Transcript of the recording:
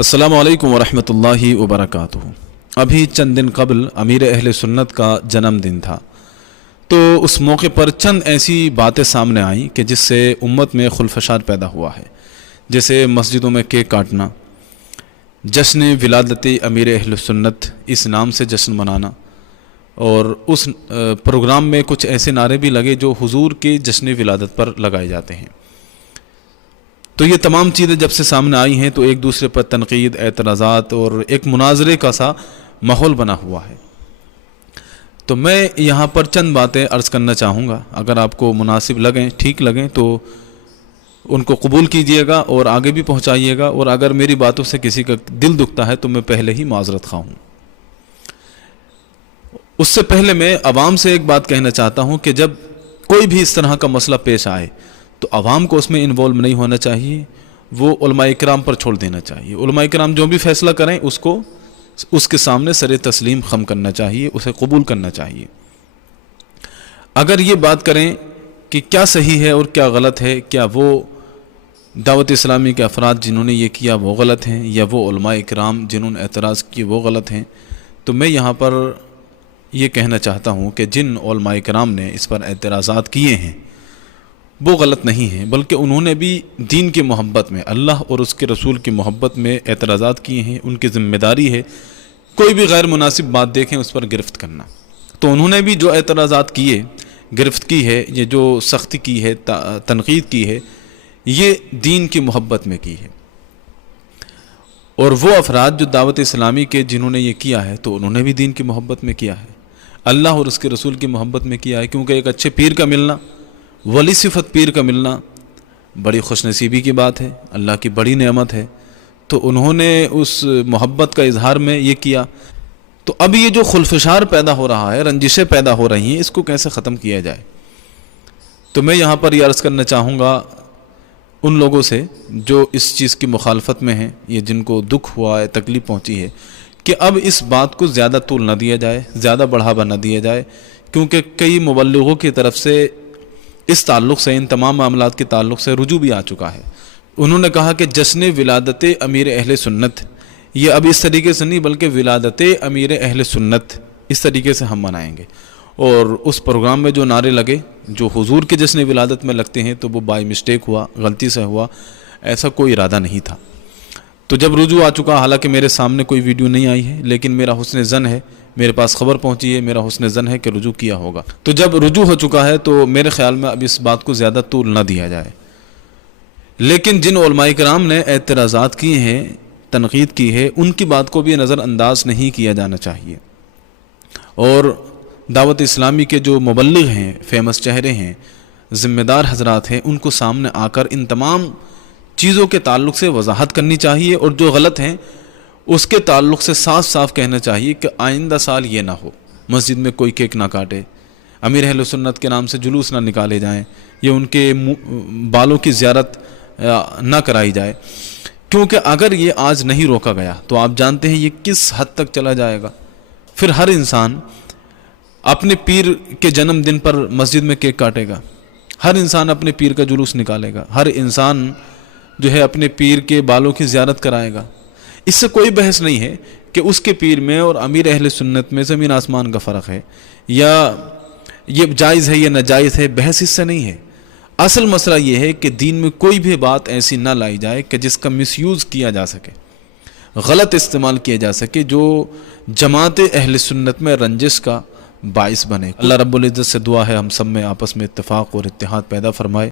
अस्सलामु अलैकुम वरहमतुल्लाहि वबरकातुहू। अभी चंद दिन कबल अमीर अहले सुन्नत का जन्मदिन था, तो उस मौके पर चंद ऐसी बातें सामने आईं कि जिससे उम्मत में खुलफशार पैदा हुआ है। जैसे मस्जिदों में केक काटना, जश्न विलादत अमीर अहले सुन्नत इस नाम से जश्न मनाना, और उस प्रोग्राम में कुछ ऐसे नारे भी लगे जो हुजूर के जश्न विलादत पर लगाए जाते हैं। तो ये तमाम चीज़ें जब से सामने आई हैं तो एक दूसरे पर तनकीद, एतराज़ात और एक मुनाजरे का सा माहौल बना हुआ है। तो मैं यहाँ पर चंद बातें अर्ज़ करना चाहूँगा, अगर आपको मुनासिब लगें, ठीक लगें तो उनको कबूल कीजिएगा और आगे भी पहुँचाइएगा, और अगर मेरी बातों से किसी का दिल दुखता है तो मैं पहले ही माज़रत ख़्वाह हूँ। उससे पहले मैं अवाम से एक बात कहना चाहता हूँ कि जब कोई भी इस तरह का मसला पेश आए तो अवाम को उसमें इन्वॉल्व नहीं होना चाहिए, वो उलमाए किराम पर छोड़ देना चाहिए। उलमाए किराम जो भी फैसला करें उसको उसके सामने सरे तस्लीम खम करना चाहिए, उसे कबूल करना चाहिए। अगर ये बात करें कि क्या सही है और क्या गलत है, क्या वो दावत इस्लामी के अफराद जिन्होंने ये किया वो गलत हैं या वो उलमाए किराम जिन्होंने एतराज़ किए वो गलत हैं, तो मैं यहाँ पर ये कहना चाहता हूँ कि जिन उलमाए किराम ने इस पर एतराज़ात किए हैं वो गलत नहीं है, बल्कि उन्होंने भी दीन की मोहब्बत में, अल्लाह और उसके रसूल की मोहब्बत में एतराज़ात किए हैं। उनकी ज़िम्मेदारी है कोई भी गैर मुनासिब बात देखें उस पर गिरफ्त करना। तो उन्होंने भी जो एतराज़ात किए, गिरफ्त की है, ये जो सख्ती की है, तनकीद की है, ये दीन की मोहब्बत में की है। और वो अफराद जो दावत इस्लामी के जिन्होंने ये किया है तो उन्होंने भी दीन की मोहब्बत में किया है, अल्लाह और उसके रसूल की मोहब्बत में किया है। क्योंकि एक अच्छे पीर का मिलना, वली सिफत पीर का मिलना बड़ी खुशनसीबी की बात है, अल्लाह की बड़ी नेमत है। तो उन्होंने उस मोहब्बत का इजहार में ये किया। तो अब ये जो खुलफशार पैदा हो रहा है, रंजिशें पैदा हो रही हैं, इसको कैसे ख़त्म किया जाए। तो मैं यहाँ पर ये अर्ज़ करना चाहूँगा उन लोगों से जो इस चीज़ की मुखालफत में हैं, ये जिनको दुख हुआ है, तकलीफ़ पहुँची है, कि अब इस बात को ज़्यादा तूल न दिया जाए, ज़्यादा बढ़ावा न दिया जाए। क्योंकि कई मुबल्लिगों की तरफ से इस ताल्लुक़ से, इन तमाम मामलात के ताल्लुक़ से रुजू भी आ चुका है। उन्होंने कहा कि जश्न विलादत अमीर अहले सुन्नत, ये अब इस तरीके से नहीं बल्कि विलादत अमीर अहले सुन्नत इस तरीके से हम मनाएंगे। और उस प्रोग्राम में जो नारे लगे जो हुजूर के जश्न विलादत में लगते हैं तो वो बाय मिस्टेक हुआ, गलती से हुआ, ऐसा कोई इरादा नहीं था। तो जब रुजू आ चुका, हालांकि मेरे सामने कोई वीडियो नहीं आई है, लेकिन मेरा हुस्न ज़न है, मेरे पास खबर पहुंची है, मेरा हुस्न ज़न है कि रुजू किया होगा। तो जब रुजू हो चुका है तो मेरे ख्याल में अब इस बात को ज़्यादा तूल न दिया जाए। लेकिन जिन उलमाए किराम ने एतराज़ात किए हैं, तनकीद की है, उनकी बात को भी नज़रअंदाज नहीं किया जाना चाहिए। और दावत इस्लामी के जो मुबल्लिग हैं, फेमस चेहरे हैं, ज़िम्मेदार हजरात हैं, उनको सामने आकर इन तमाम चीज़ों के ताल्लुक़ से वजाहत करनी चाहिए, और जो गलत हैं उसके ताल्लुक़ से साफ साफ कहना चाहिए कि आइंदा साल ये ना हो, मस्जिद में कोई केक ना काटे, अमीर अहले सुन्नत के नाम से जुलूस ना निकाले जाएं, या उनके बालों की ज़ियारत ना कराई जाए। क्योंकि अगर ये आज नहीं रोका गया तो आप जानते हैं ये किस हद तक चला जाएगा। फिर हर इंसान अपने पीर के जन्मदिन पर मस्जिद में केक काटेगा, हर इंसान अपने पीर का जुलूस निकालेगा, हर इंसान जो है अपने पीर के बालों की ज़ियारत कराएगा। इससे कोई बहस नहीं है कि उसके पीर में और अमीर अहले सुन्नत में ज़मीन आसमान का फ़र्क है, या ये जायज़ है या नाजायज़ है, बहस इससे नहीं है। असल मसला ये है कि दीन में कोई भी बात ऐसी ना लाई जाए कि जिसका मिसयूज़ किया जा सके, गलत इस्तेमाल किया जा सके, जो जमात अहले सुन्नत में रंजिश का बाइस बने। अल्लाह रब्बुल इज़्ज़त से दुआ है हम सब में आपस में इत्तेफाक और इत्तेहाद पैदा फरमाए।